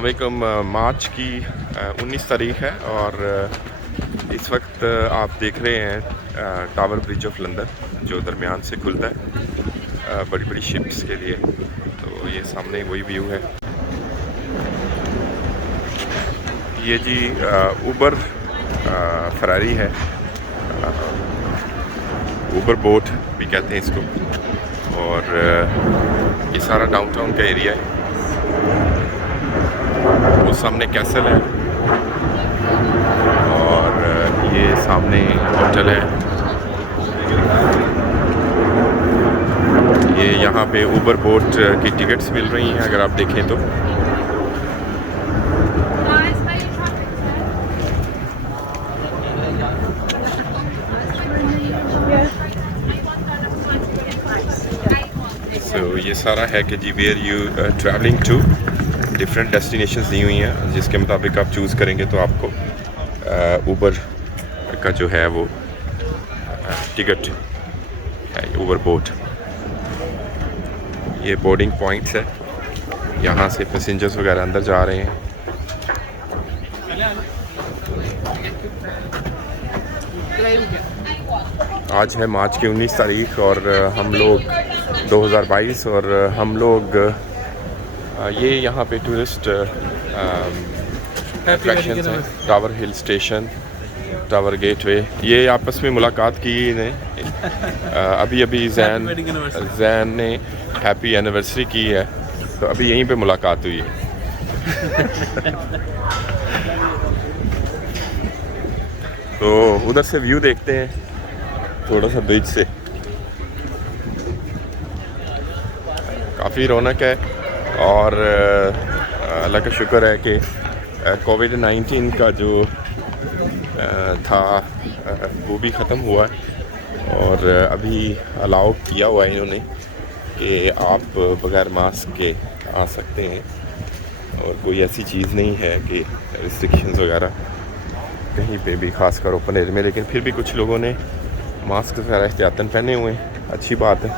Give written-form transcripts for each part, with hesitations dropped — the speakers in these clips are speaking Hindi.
अस्सलाम वालेकुम। मार्च की 19 तारीख है और इस वक्त आप देख रहे हैं टावर ब्रिज ऑफ लंदन जो दरमियान से खुलता है बड़ी बड़ी शिप्स के लिए। तो ये सामने वही व्यू है। ये जी ऊबर फरारी है, ऊबर बोट भी कहते हैं इसको। और ये सारा डाउनटाउन का एरिया है। वो सामने कैसल है और ये सामने होटल है। ये यहाँ पे ऊबर बोट की टिकट्स मिल रही हैं अगर आप देखें तो। ये सारा है कि जी where you travelling to, different destinations दी हुई हैं जिसके मुताबिक आप चूज़ करेंगे तो आपको ऊबर का जो है वो टिकट है। ऊबर बोट, ये बोर्डिंग पॉइंट्स है, यहाँ से पैसेंजर्स वगैरह अंदर जा रहे हैं। आज है मार्च की 19 तारीख और हम लोग 2022 और हम लोग ये यहाँ पे टूरिस्ट अट्रैक्शंस हैं। Tower hill station, tower gateway, ये आपस में मुलाकात की ने अभी अभी जैन ने हैप्पी एनिवर्सरी की है तो अभी यहीं पे मुलाकात हुई है। तो उधर से व्यू देखते हैं थोड़ा सा ब्रिज से। काफ़ी रौनक है और अल्लाह का शुक्र है कि कोविड-19 का जो था वो भी ख़त्म हुआ है और अभी अलाउ किया हुआ है इन्होंने कि आप बगैर मास्क के आ सकते हैं और कोई ऐसी चीज़ नहीं है कि रिस्ट्रिक्शंस वगैरह कहीं पे भी, खासकर ओपन एरिया में। लेकिन फिर भी कुछ लोगों ने मास्क वगैरह एहतियातन पहने हुए हैं, अच्छी बात है,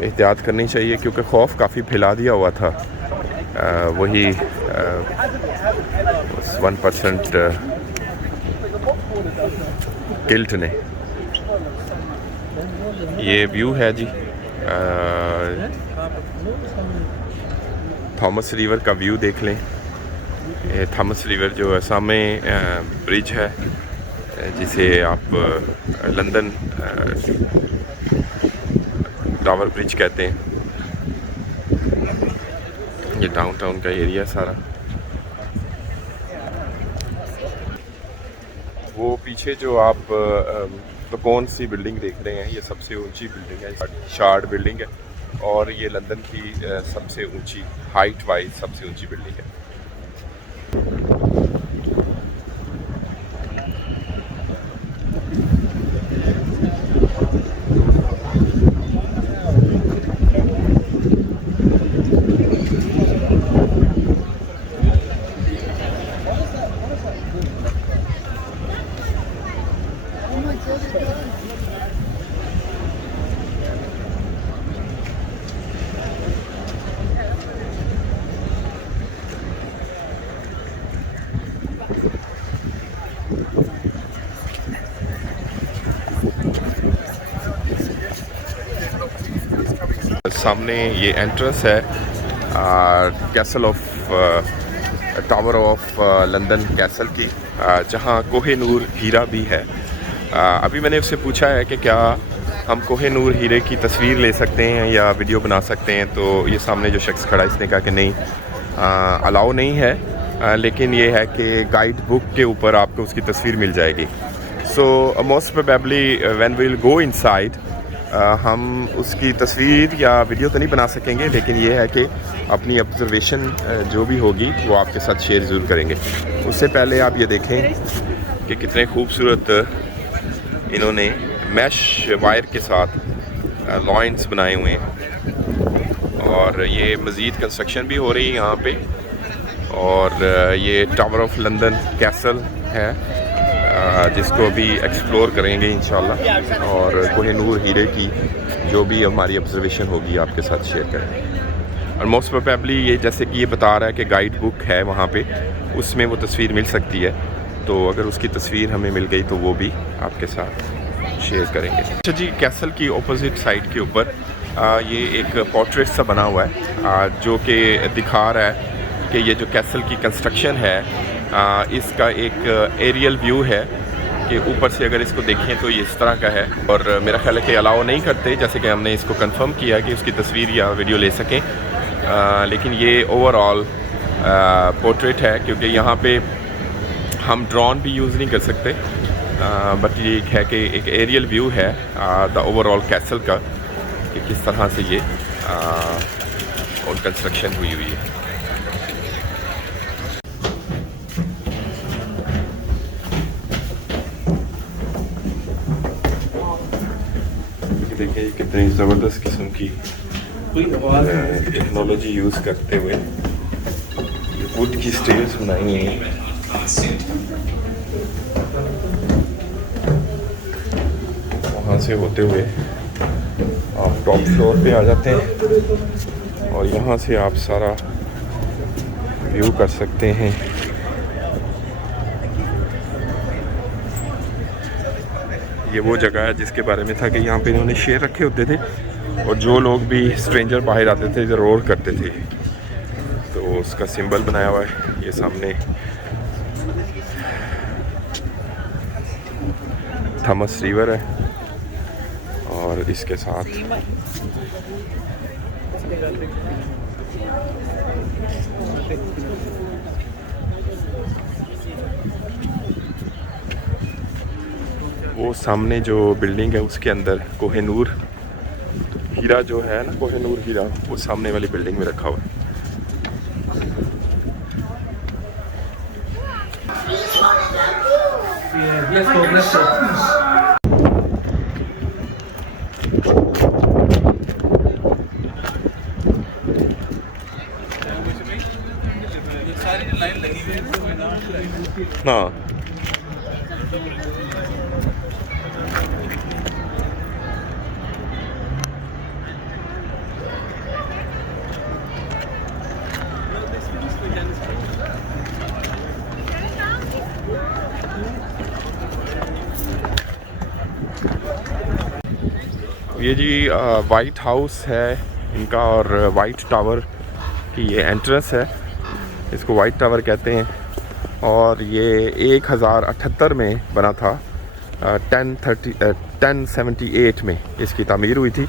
एहतियात करनी चाहिए क्योंकि खौफ काफ़ी फैला दिया हुआ था वही 1% गिल्ट ने। ये व्यू है जी थॉमस रिवर का व्यू देख लें। ये थॉमस रिवर जो है सामने ब्रिज है जिसे आप लंदन टावर ब्रिज कहते हैं। ये डाउनटाउन का एरिया सारा। वो पीछे जो आप तो कौन सी बिल्डिंग देख रहे हैं, ये सबसे ऊंची बिल्डिंग है, शार्ड बिल्डिंग है और ये लंदन की सबसे ऊंची, हाइट वाइज सबसे ऊंची बिल्डिंग है। सामने ये एंट्रेंस है castle of tower of London castle की, जहाँ कोहिनूर हीरा भी है। अभी मैंने उससे पूछा है कि क्या हम कोहिनूर हीरे की तस्वीर ले सकते हैं या वीडियो बना सकते हैं, तो ये सामने जो शख्स खड़ा इसने कहा कि नहीं, अलाउ नहीं है, लेकिन ये है कि गाइड बुक के ऊपर आपको उसकी तस्वीर मिल जाएगी। So most probably when we will go inside हम उसकी तस्वीर या वीडियो तो नहीं बना सकेंगे, लेकिन ये है कि अपनी ऑब्जर्वेशन जो भी होगी वो आपके साथ शेयर ज़रूर करेंगे। उससे पहले आप ये देखें कि कितने खूबसूरत इन्होंने मैश वायर के साथ लॉइंस बनाए हुए हैं और ये मज़ीद कंस्ट्रक्शन भी हो रही है यहाँ पे। और ये टावर ऑफ लंदन कैसल है जिसको अभी एक्सप्लोर करेंगे इंशाल्लाह और कोहिनूर हीरे की जो भी हमारी ऑब्जर्वेशन होगी आपके साथ शेयर करेंगे। और मोस्ट प्रोबेबली ये जैसे कि ये बता रहा है कि गाइड बुक है वहाँ पे, उसमें वो तस्वीर मिल सकती है। तो अगर उसकी तस्वीर हमें मिल गई तो वो भी आपके साथ शेयर करेंगे। अच्छा जी, कैसल की ऑपोजिट साइड के ऊपर ये एक पोर्ट्रेट सा बना हुआ है जो कि दिखा रहा है कि ये जो कैसल की कंस्ट्रक्शन है इसका एक एरियल व्यू है कि ऊपर से अगर इसको देखें तो ये इस तरह का है। और मेरा ख्याल है कि अलाउ नहीं करते, जैसे कि हमने इसको कंफर्म किया कि उसकी तस्वीर या वीडियो ले सकें, लेकिन ये ओवरऑल पोर्ट्रेट है क्योंकि यहाँ पे हम ड्रोन भी यूज़ नहीं कर सकते। बट ये एक है कि एक एरियल व्यू है द ओवरऑल कैसल का कि किस तरह से ये और कंस्ट्रक्शन हुई है। देखिए कितनी ज़बरदस्त किस्म की टेक्नोलॉजी यूज़ करते हुए वुड की स्टेयर्स बनाई हैं। वहाँ से होते हुए आप टॉप फ्लोर पे आ जाते हैं और यहाँ से आप सारा व्यू कर सकते हैं। ये वो जगह है जिसके बारे में था कि यहाँ पे इन्होंने शेर रखे होते थे और जो लोग भी स्ट्रेंजर बाहर आते थे इधर रोड करते थे, तो उसका सिंबल बनाया हुआ है ये सामने। थॉमस रिवर है और इसके साथ वो सामने जो बिल्डिंग है उसके अंदर कोहिनूर हीरा जो है ना, कोहिनूर हीरा वो सामने वाली बिल्डिंग में रखा हुआ है। हाँ, ये जी वाइट हाउस है इनका और वाइट टावर की ये एंट्रेंस है, इसको वाइट टावर कहते हैं। और ये 1078 में बना था, 1078 में इसकी तामीर हुई थी।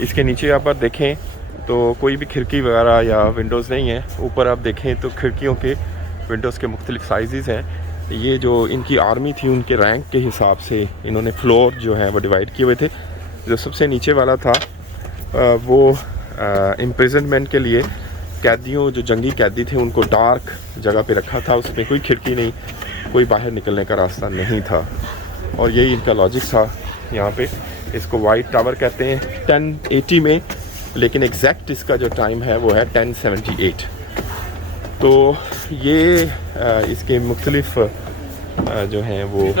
इसके नीचे आप देखें तो कोई भी खिड़की वगैरह या विंडोज़ नहीं है। ऊपर आप देखें तो खिड़कियों के विंडोज़ के मुख्तलिफ साइज़ हैं। ये जो इनकी आर्मी थी उनके रैंक के हिसाब से इन्होंने फ्लोर जो है वो डिवाइड किए हुए थे। जो सबसे नीचे वाला था वो इम्प्रिजनमेंट के लिए कैदियों, जो जंगी कैदी थे, उनको डार्क जगह पे रखा था। उसमें कोई खिड़की नहीं, कोई बाहर निकलने का रास्ता नहीं था। और यही इनका लॉजिक था यहाँ पे। इसको वाइट टावर कहते हैं 1080 में, लेकिन एग्जैक्ट इसका जो टाइम है वो है 1078। तो ये इसके मुख्तलिफ जो हैं वो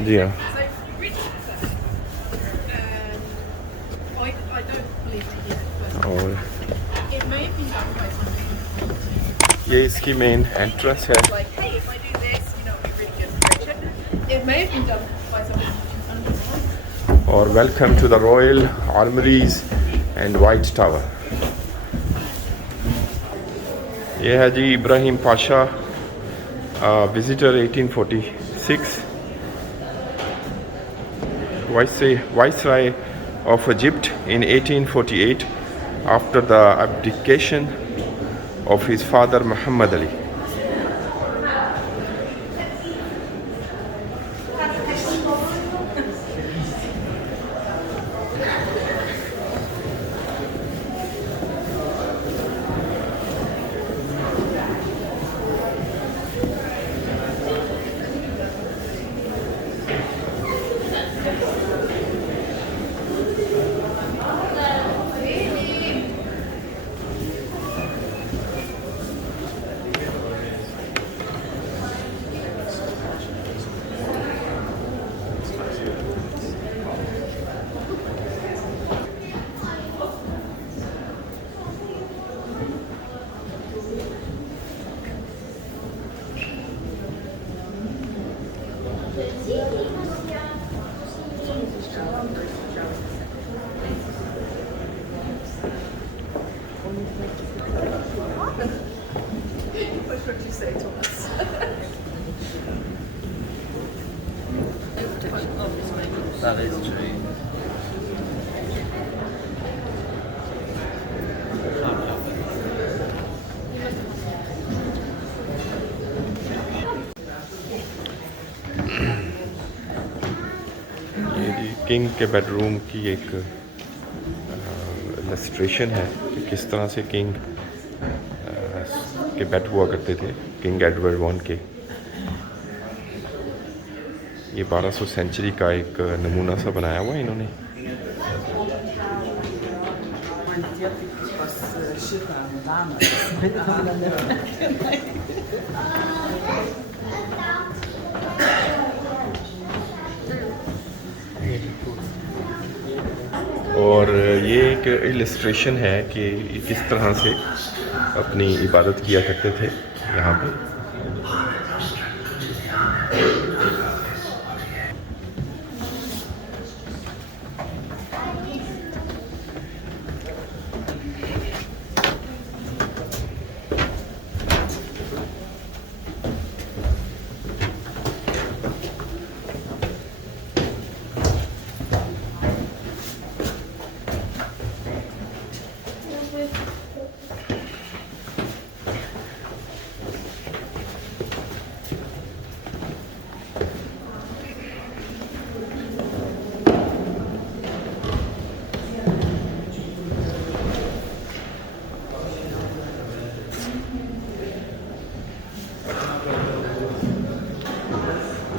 जी हाँ। और ये इसकी मेन एंट्रेंस है। और welcome to the Royal Armouries and White Tower. ये है जी Ibrahim Pasha, visitor 1846, viceroy of Egypt in 1848 after the abdication of his father Muhammad Ali. What would you say to us? That is true. ये जी किंग के बेडरूम की एक इलस्ट्रेशन है कि किस तरह से किंग के बेड हुआ करते थे, किंग एडवर्ड वन के। ये 1200 सेंचुरी का एक नमूना सा बनाया हुआ है इन्होंने। और ये एक इलस्ट्रेशन है कि ये किस तरह से अपनी इबादत किया करते थे यहाँ पे।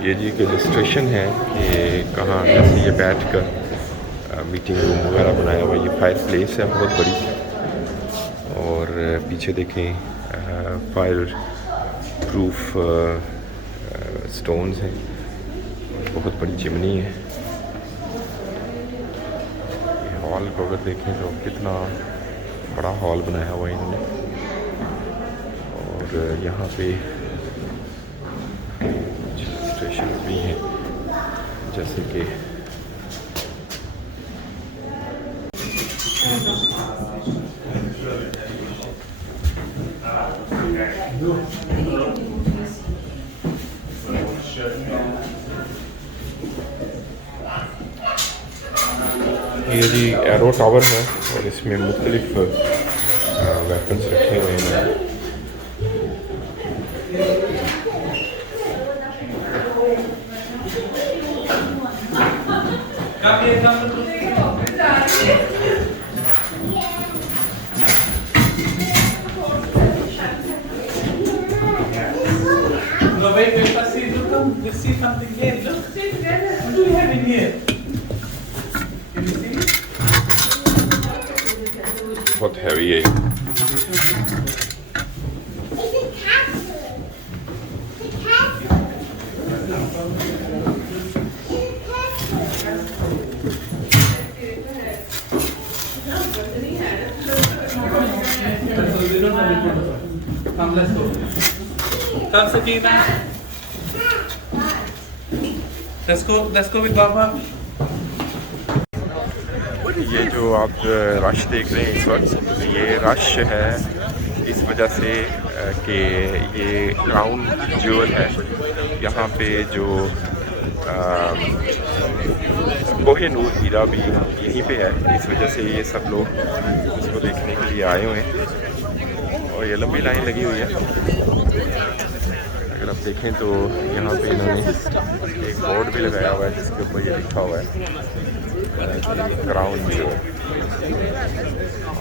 ये जी एक इलस्ट्रेशन है कि कहाँ जैसे ये बैठ कर मीटिंग रूम वगैरह बनाया हुआ। ये फायर प्लेस है बहुत बड़ी, और पीछे देखें फायर प्रूफ स्टोन्स हैं, बहुत बड़ी चिमनी है। हॉल को अगर देखें तो कितना बड़ा हॉल बनाया हुआ है इन्होंने। और यहाँ पे स्टेशन भी हैं जैसे कि ये जी एरो टावर है और इसमें मुख्तलिफ वेपन्स रखे हुए हैं। See something here. Look, what do we have in here? Can you see? बहुत हैवी है। Come, let's go. Come, Sakina. Let's go with Baba. ये जो आप रश देख रहे हैं इस वक्त, ये रश है इस वजह से कि ये क्राउन ज्वेल है। यहाँ पे जो कोहिनूर हीरा भी यहीं पे है, इस वजह से ये सब लोग इसको देखने के लिए आए हुए हैं। और ये लंबी लाइन लगी हुई है। अगर आप देखें तो यहाँ पे इन्होंने एक बोर्ड भी लगाया हुआ है जिसके ऊपर ये लिखा हुआ है क्राउन ज्वेल।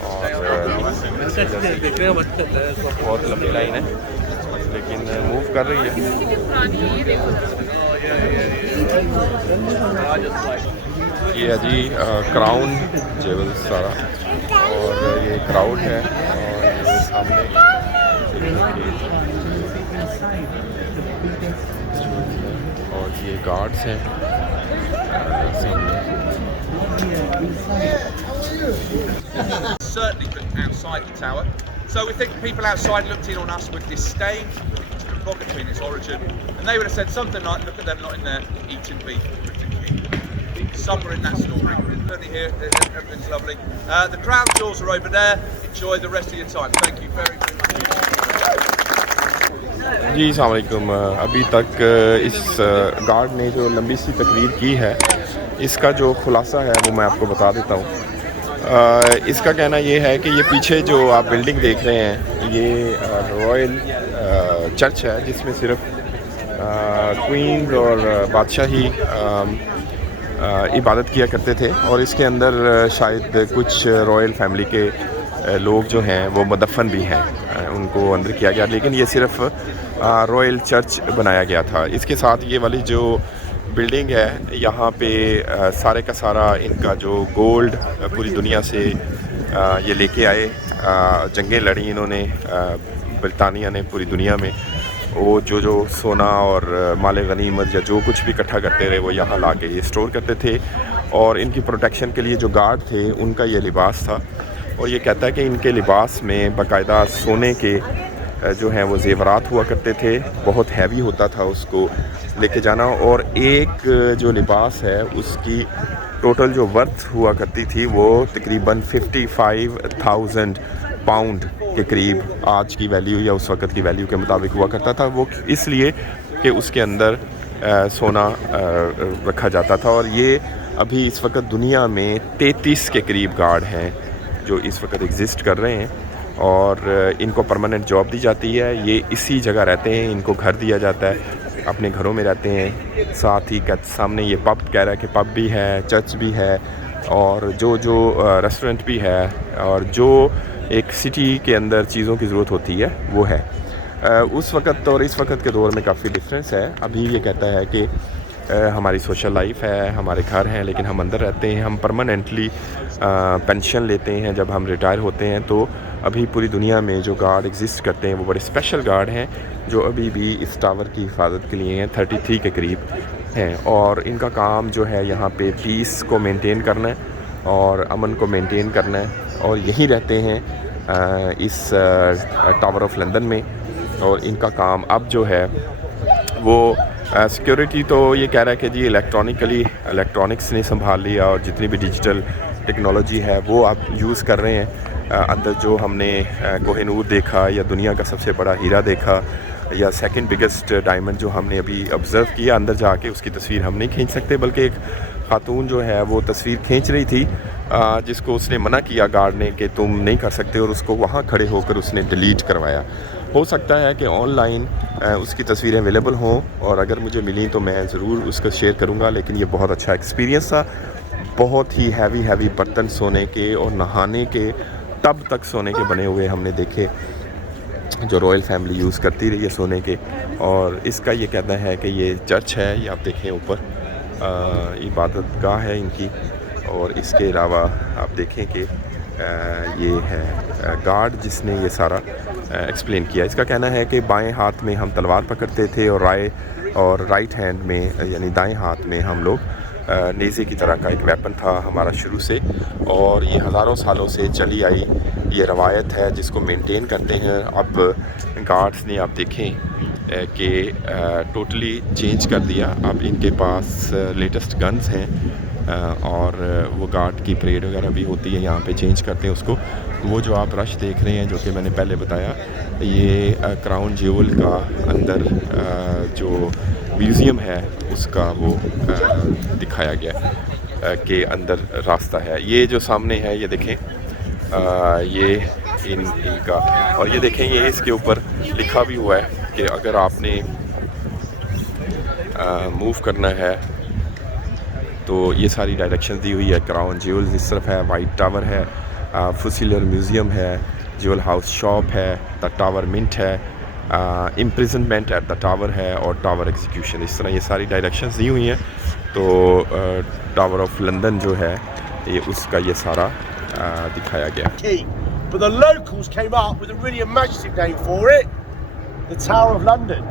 और बहुत लंबी लाइन है लेकिन मूव कर रही है। ये है जी क्राउन ज्वेल सारा, और ये क्राउड है और ये सामने और ये गार्ड्स हैं सामने। Certainly outside the tower. So we think people outside looked in on us with disdain. provocative in its origin, and they would have said something like, look at them not in there eating beef, somewhere in that story. Certainly here, everything's lovely. The crown jewels are over there. Enjoy the rest of your time. Thank you very, very much. जी अस्सलाम वालेकुम। अभी तक इस गार्ड ने जो लंबी सी तकरीर की है, इसका जो खुलासा है वो मैं आपको बता देता हूँ। इसका कहना ये है कि ये पीछे जो आप बिल्डिंग देख रहे हैं, ये रॉयल चर्च है, जिसमें सिर्फ क्वींस और बादशाह ही इबादत किया करते थे, और इसके अंदर शायद कुछ रॉयल फैमिली के लोग जो हैं वो मुदफ़न भी हैं, उनको अंदर किया गया, लेकिन ये सिर्फ रॉयल चर्च बनाया गया था। इसके साथ ये वाली जो बिल्डिंग है, यहाँ पे सारे का सारा इनका जो गोल्ड पूरी दुनिया से ये लेके आए, जंगें लड़ी इन्होंने, ब्रितानिया ने पूरी दुनिया में, वो जो सोना और माल गनीमत या जो कुछ भी इकट्ठा करते रहे वो यहाँ ला के ये स्टोर करते थे, और इनकी प्रोटेक्शन के लिए जो गार्ड थे उनका ये लिबास था। और ये कहता है कि इनके लिबास में बाकायदा सोने के जो हैं वो ज़ेवरात हुआ करते थे, बहुत हैवी होता था उसको लेके जाना, और एक जो लिबास है उसकी टोटल जो वर्थ हुआ करती थी वो तकरीबन 55,000 पाउंड के करीब आज की वैल्यू या उस वक़्त की वैल्यू के मुताबिक हुआ करता था। वो इसलिए कि उसके अंदर सोना रखा जाता था। और ये अभी इस वक्त दुनिया में 33 के करीब गार्ड हैं जो इस वक्त एग्ज़िस्ट कर रहे हैं, और इनको परमानेंट जॉब दी जाती है। ये इसी जगह रहते हैं, इनको घर दिया जाता है, अपने घरों में रहते हैं। साथ ही सामने ये पब कह रहा है कि पब भी है, चर्च भी है, और जो रेस्टोरेंट भी है, और जो एक सिटी के अंदर चीज़ों की ज़रूरत होती है वो है। उस वक़्त और इस वक्त के दौर में काफ़ी डिफरेंस है। अभी ये कहता है कि हमारी सोशल लाइफ है, हमारे घर हैं, लेकिन हम अंदर रहते हैं, हम परमानेंटली पेंशन लेते हैं जब हम रिटायर होते हैं। तो अभी पूरी दुनिया में जो गार्ड एग्जिस्ट करते हैं वो बड़े स्पेशल गार्ड हैं, जो अभी भी इस टावर की हिफाजत के लिए हैं, 33 के करीब हैं, और इनका काम जो है यहाँ पे पीस को मेंटेन करना है और अमन को मेंटेन करना है, और यहीं रहते हैं इस टावर ऑफ लंदन में। और इनका काम अब जो है वो सिक्योरिटी तो ये कह रहा है कि जी इलेक्ट्रॉनिक्स ने संभाल लिया, और जितनी भी डिजिटल टेक्नोलॉजी है वो आप यूज़ कर रहे हैं। अंदर जो हमने कोहिनूर देखा, या दुनिया का सबसे बड़ा हीरा देखा, या सेकंड बिगेस्ट डायमंड जो हमने अभी ऑब्ज़र्व किया, अंदर जाके उसकी तस्वीर हम नहीं खींच सकते, बल्कि एक खातून जो है वो तस्वीर खींच रही थी, जिसको उसने मना किया गार्ड ने कि तुम नहीं कर सकते, और उसको वहाँ खड़े होकर उसने डिलीट करवाया। हो सकता है कि ऑनलाइन उसकी तस्वीरें अवेलेबल हों, और अगर मुझे मिली तो मैं ज़रूर उसको शेयर करूँगा। लेकिन ये बहुत अच्छा एक्सपीरियंस था। बहुत ही हैवी बर्तन सोने के और नहाने के, टब तक सोने के बने हुए हमने देखे, जो रॉयल फैमिली यूज़ करती रही है सोने के। और इसका ये कहना है कि ये चर्च है, ये आप देखें ऊपर इबादत गाह है इनकी, और इसके अलावा आप देखें कि ये है गार्ड जिसने ये सारा एक्सप्लेन किया। इसका कहना है कि बाएं हाथ में हम तलवार पकड़ते थे, और राइट हैंड में यानी दाएं हाथ में हम लोग नेज़े की तरह का एक वेपन था हमारा शुरू से, और ये हज़ारों सालों से चली आई ये रवायत है जिसको मेंटेन करते हैं। अब गार्ड्स ने आप देखें कि टोटली चेंज कर दिया। अब इनके पास लेटेस्ट गन्स हैं, और वो गार्ड की परेड वगैरह भी होती है, यहाँ पे चेंज करते हैं उसको। वो जो आप रश देख रहे हैं, जो कि मैंने पहले बताया, ये क्राउन ज्यूल का अंदर जो म्यूज़ियम है उसका वो दिखाया गया कि अंदर रास्ता है। ये जो सामने है ये देखें, ये इनका, और ये देखें ये इसके ऊपर लिखा भी हुआ है कि अगर आपने मूव करना है तो ये सारी डायरेक्शन दी हुई है। क्राउन ज्यूल्स इस तरफ है, वाइट टावर है, फुसिलर म्यूज़ियम है, ज्यूल हाउस शॉप है, द टावर मिंट है, इम्प्रिजनमेंट एट द टावर है, और टावर एग्जीक्यूशन। इस तरह ये सारी डायरेक्शंस दी हुई हैं। तो टावर ऑफ लंदन जो है ये उसका ये सारा दिखाया गया। But the locals came up with a really imaginative name for it, the Tower of London.